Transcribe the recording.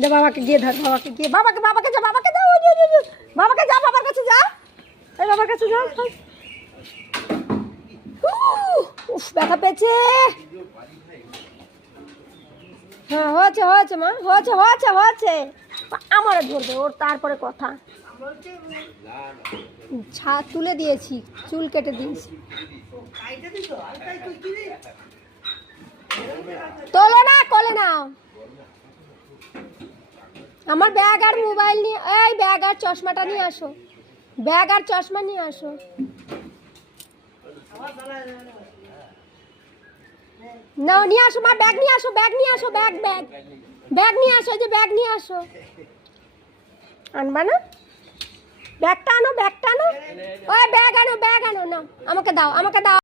যা বাবাকে গিয়ে ধর, বাবাকে গিয়ে, বাবাকে যা, বাবাকে দাও, বাবাকে যা, বাবার কাছে যা, এই বাবার কাছে যা। উফ, ব্যথা পেয়েছে। হ্যাঁ হয়েছে হয়েছে মা, হয়েছে হয়েছে হয়েছে। আমারও ধরবে ওর, তারপরে কথা। তুলে দিয়েছি, চুল কেটে দিয়েছি। তোলো না, কোলে নাও। আমার ব্যাগ আর মোবাইল নিয়ে, এই ব্যাগ আর চশমাটা নিয়ে আসো, ব্যাগ আর চশমা নিয়ে আসো। নাও নিয়ে আসো মা, ব্যাগ নিয়ে আসো, ব্যাগ নিয়ে আসো, ব্যাগ ব্যাগ ব্যাগ নিয়ে আসো, যে ব্যাগ নিয়ে আসো। আনবা না? ব্যাগটা আনো, ব্যাগটা আনো, ওই ব্যাগ আনো, ব্যাগ আনো। না আমাকে দাও, আমাকে দাও।